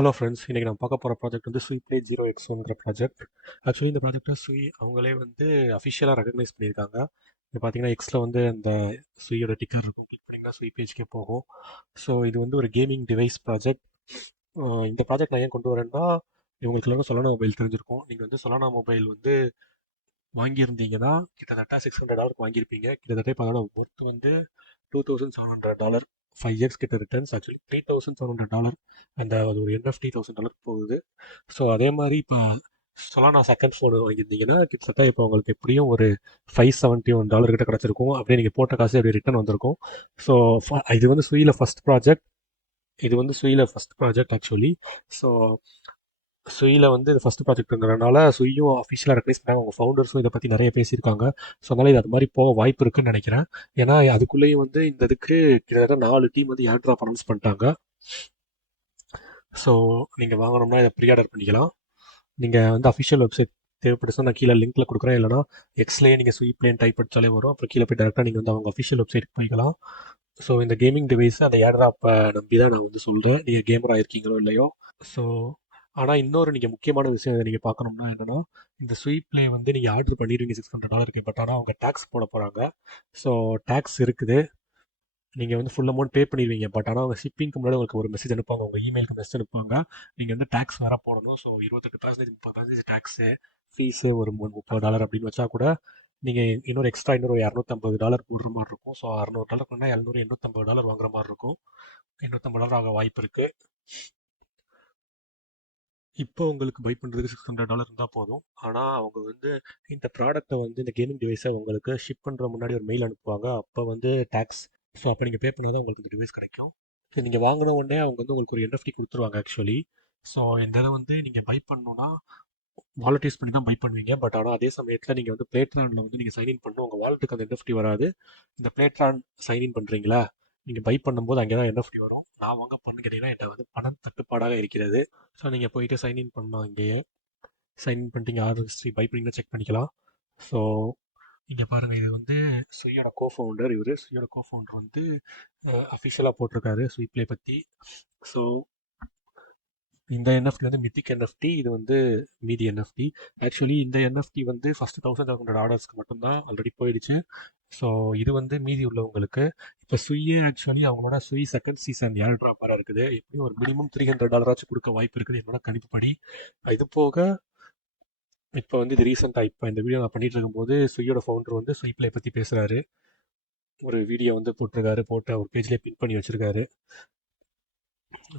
Hello friends, இன்றைக்கி நான் பார்க்க போகிற ப்ராஜெக்ட் வந்து சுய் ப்ளே 0x1ங்கிற ப்ராஜெக்ட். ஆக்சுவலி இந்த ப்ராஜெக்டை சுய் அவங்களே வந்து அஃபிஷியலாக ரெகக்னைஸ் பண்ணியிருக்காங்க. இப்போ பார்த்தீங்கன்னா எக்ஸில் வந்து அந்த சுயோட டிக்கர் இருக்கும், கிளிக் பண்ணிங்கன்னா சுய் பேஜ்க்கே போகும். ஸோ இது வந்து ஒரு கேமிங் டிவைஸ் ப்ராஜெக்ட். இந்த ப்ராஜெக்ட் நான் ஏன் கொண்டு வரேன்னா, இவங்களுக்கு எல்லாரும் சொலானா மொபைல் தெரிஞ்சிருக்கும். நீங்கள் வந்து சொலானா மொபைல் வந்து வாங்கியிருந்தீங்கன்னா கிட்டத்தட்ட $600 வாங்கியிருப்பீங்க. கிட்டத்தட்ட இப்போ அதோட ஒர்த் வந்து $2,700. 5x கிட்ட ரிட்டர்ன்ஸ். ஆக்சுவலி $3,700 அந்த அது ஒரு என்எஃப்டி $1,000 போகுது. ஸோ அதே மாதிரி இப்போ சொலானா செகண்ட் ஃபோன் வாங்கியிருந்தீங்கன்னா கிட்டத்தட்ட இப்போ உங்களுக்கு எப்படியும் ஒரு $571 கிட்ட கிடச்சிருக்கும். அப்படியே நீங்கள் போட்ட காசு அப்படியே ரிட்டர்ன் வந்திருக்கும். ஸோ இது வந்து சுயில ஃபஸ்ட் ப்ராஜெக்ட். ஆக்சுவலி. ஸோ சுயில வந்து இது ஃபஸ்ட் ப்ராஜெக்ட்டுங்கிறனால சுயும் அஃபிஷியலாக ரெக்னைஸ் பண்ணாங்க. அவங்க ஃபவுண்டர்ஸும் இதை பற்றி நிறைய பேசியிருக்காங்க. ஸோ அதனால் இது அது மாதிரி போக வாய்ப்பு இருக்குன்னு நினைக்கிறேன். ஏன்னா அதுக்குள்ளேயும் வந்து இந்த இதுக்கு கிட்டத்தட்ட 4 டீம் வந்து ஏர் ட்ராப் அனௌன்ஸ் பண்ணிட்டாங்க. ஸோ நீங்கள் வாங்கணும்னா இதை ப்ரீ ஆர்டர் பண்ணிக்கலாம். நீங்கள் வந்து அஃபிஷியல் வெப்சைட் தேவைப்படுச்சுன்னா நான் கீழே லிங்க்கில் கொடுக்குறேன். இல்லைனா எக்ஸ்லேயே நீங்கள் சுய் பிளேன் டைப் படித்தாலே வரும். அப்புறம் கீழே போய் டேரெக்டாக நீங்கள் வந்து அவங்க அஃபிஷியல் வெப்சைட்டுக்கு போய்க்கலாம். ஸோ இந்த கேமிங் டிவைஸை அந்த ஏர் ட்ராப்பை நம்பி தான் நான் வந்து சொல்கிறேன், நீங்கள் கேமராக இருக்கீங்களோ இல்லையோ. ஸோ ஆனால் இன்னொரு நீங்கள் முக்கியமான விஷயம் இதை நீங்கள் பார்க்கணும்னா என்னென்னா, இந்த ஸ்வீட் ப்ளே வந்து நீங்கள் ஆர்டர் பண்ணிடுவீங்க $600. பட் ஆனால் அவங்க டேக்ஸ் போட போகிறாங்க. ஸோ டேக்ஸ் இருக்குது. நீங்கள் வந்து ஃபுல் அமௌண்ட் பே பண்ணிடுவீங்க. பட் ஆனால் அவங்க ஷிப்பிங்க்கு முன்னாடி உங்களுக்கு ஒரு மெசேஜ் அனுப்புவாங்க, உங்கள் இமெயிலுக்கு மெசேஜ் அனுப்புவாங்க. நீங்கள் வந்து டேக்ஸ் வேறு போடணும். ஸோ 28%, 30% டேக்ஸு, ஃபீஸு ஒரு $30 அப்படின்னு வச்சா கூட நீங்கள் இன்னொரு $250 போடுற மாதிரி இருக்கும். ஸோ $600 700 $850 வாங்குற மாதிரி இருக்கும். $850 ஆக வாய்ப்பு இருக்குது. இப்போ உங்களுக்கு பை பண்ணுறதுக்கு $600 இருந்தால் போதும். ஆனால் அவங்க வந்து இந்த ப்ராடக்ட்டை வந்து இந்த கேமிங் டிவைஸை உங்களுக்கு ஷிப் பண்ணுற முன்னாடி ஒரு மெயில் அனுப்புவாங்க. அப்போ வந்து டேக்ஸ். ஸோ அப்போ நீங்கள் பே பண்ணால் தான் உங்களுக்கு இந்த டிவைஸ் கிடைக்கும். ஸோ நீங்கள் வாங்கின உடனே அவங்க வந்து உங்களுக்கு ஒரு என்எஃப்டி கொடுத்துருவாங்க ஆக்சுவலி. ஸோ இந்த இதை வந்து நீங்கள் பை பண்ணணுன்னா வாலெட் யூஸ் பண்ணி தான் பை பண்ணுவீங்க. பட் ஆனால் அதே சமயத்தில் நீங்கள் வந்து பிளேட்ரானில் வந்து நீங்கள் சைன்இன் பண்ணணும். உங்கள் வாலெட்டுக்கு அந்த என்எஃப்டி வராது. இந்த பிளேட்ரான் சைன்இன் பண்ணுறீங்களா, நீங்கள் பை பண்ணும்போது அங்கே தான் என்எஃப்டி வரும். நான் வாங்க பண்ணு கேட்டிங்கன்னா என்கிட்ட வந்து பணம் தட்டுப்பாடாக இருக்கிறது. ஸோ நீங்கள் போயிட்டு சைன்இன் பண்ணலாம். இங்கேயே சைன்இன் பண்ணிட்டீங்க, ஆர்டர் ஹிஸ்ட்ரி பை பண்ணிங்கன்னா செக் பண்ணிக்கலாம். ஸோ இங்கே பாருங்கள், இது வந்து சுயோட கோஃபவுண்டர். சுயோட கோஃபவுண்டர் வந்து அஃபிஷியலாக போட்டிருக்காரு சுய் ப்ளே பற்றி. ஸோ இந்த என்எஃப்டி வந்து மித்திக் என்எஃப்டி, இது வந்து மீதி என்எஃப்டி. ஆக்சுவலி இந்த என்எஃப்டி வந்து ஃபஸ்ட்டு 1500 ஆர்டர்ஸ்க்கு மட்டும்தான் ஆல்ரெடி போயிடுச்சு. ஸோ இது வந்து மீதி உள்ளவங்களுக்கு. இப்போ சுய்யே ஆக்சுவலி அவங்களோட சுய் செகண்ட் சீசன் ஏர் ட்ராப் வர இருக்குது. எப்படியும் ஒரு மினிமம் $300 கொடுக்க வாய்ப்பு இருக்குது என்னோட கணிப்புப்படி. இது போக இப்போ வந்து இது ரீசெண்டாக இப்போ இந்த வீடியோ நான் பண்ணிட்டு இருக்கும்போது சுய்யோட ஃபவுண்டர் வந்து சுய் ப்ளே பற்றி பேசுகிறாரு. ஒரு வீடியோ வந்து போட்டிருக்காரு, போட்டு அவர் பேஜ்லேயே பின் பண்ணி வச்சுருக்காரு.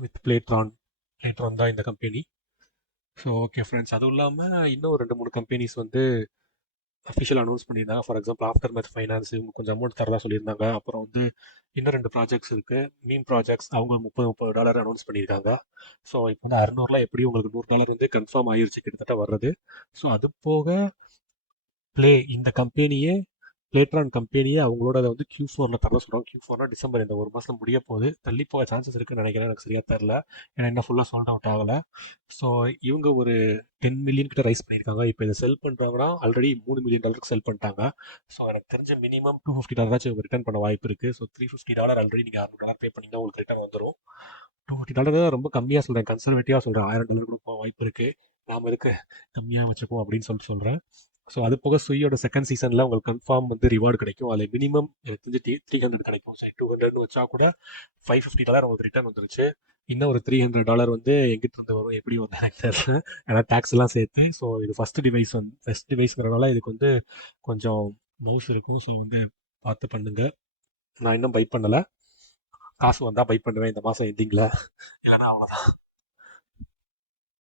வித் பிளேட்ரான் தான் இந்த கம்பெனி. ஸோ ஓகே ஃப்ரெண்ட்ஸ், அதுவும் இல்லாமல் இன்னும் 2-3 கம்பெனிஸ் வந்து அஃபிஷியல் அனௌன்ஸ் பண்ணியிருந்தாங்க. For example after math finance, இவங்க கொஞ்சம் அமௌண்ட் தரதா சொல்லியிருந்தாங்க. அப்புறம் வந்து இன்னும் 2 ப்ராஜெக்ட்ஸ் இருக்குது, மீம் ப்ராஜெக்ட்ஸ். அவங்க $30 அனௌன்ஸ் பண்ணியிருக்காங்க. ஸோ இப்போ வந்து 600 எப்படி உங்களுக்கு $100 வந்து கன்ஃபார்ம் ஆயிருச்சு கிட்டத்தட்ட வர்றது. ஸோ அது போக இந்த கம்பெனியே பிளேட்ரான் கம்பெனியே அவங்களோட அதை வந்து Q4 தர சொல்கிறாங்க. Q4 டிசம்பர், இந்த ஒரு மாதம் முடிய போகுது. தள்ளி போக சான்சஸ் இருக்குன்னு நினைக்கிறேன், எனக்கு சரியாக தெரில. ஏன்னா இன்னும் ஃபுல்லாக சோல்ட் அவுட் ஆகலை. ஸோ இவங்க ஒரு 10 மில்லியன் கிட்ட ரைஸ் பண்ணியிருக்காங்க. இப்போ இதை செல் பண்ணுறாங்கன்னா ஆல்ரெடி $3 மில்லியன் செல் பண்ணிட்டாங்க. ஸோ எனக்கு தெரிஞ்ச மினிமம் $250 இவங்க ரிட்டர்ன் பண்ண வாய்ப்பு இருக்குது. ஸோ $350 ஆல்ரெடி நீங்கள் $600 பே பண்ணிங்கன்னா உங்களுக்கு ரிட்டர்ன் வந்துடும். $250 ரொம்ப கம்மியாக சொல்கிறேன், கன்சர்வேட்டிவாக சொல்கிறேன். $1000 கூட போக வாய்ப்பு இருக்குது. நாம் எதுக்கு கம்மியாக வச்சுப்போம் அப்படின்னு சொல்கிறேன். ஸோ அது போக சுயோட செகண்ட் சீசனில் உங்களுக்கு கன்ஃபார்ம் வந்து ரிவார்டு கிடைக்கும். அதில் மினிமம் எனக்கு தெரிஞ்சு 300 கிடைக்கும். சரி, 200ன்னு வச்சா கூட $550 உங்களுக்கு ரிட்டர்ன் வந்துருச்சு. இன்னும் ஒரு $300 வந்து எங்கிட்ட இருந்து வரும், எப்படி வரும் எனக்கு தெரியல, ஏன்னா டேக்ஸ் எல்லாம் சேர்த்து. ஸோ இது ஃபஸ்ட் டிவைஸ்ங்கிறனால இதுக்கு வந்து கொஞ்சம் மவுஸ் இருக்கும். ஸோ வந்து பார்த்து பண்ணுங்க. நான் இன்னும் பை பண்ணலை. காசு வந்தால் பை பண்ணுவேன் இந்த மாதம் எண்டிங்கில், இல்லைன்னா அவ்வளோதான்.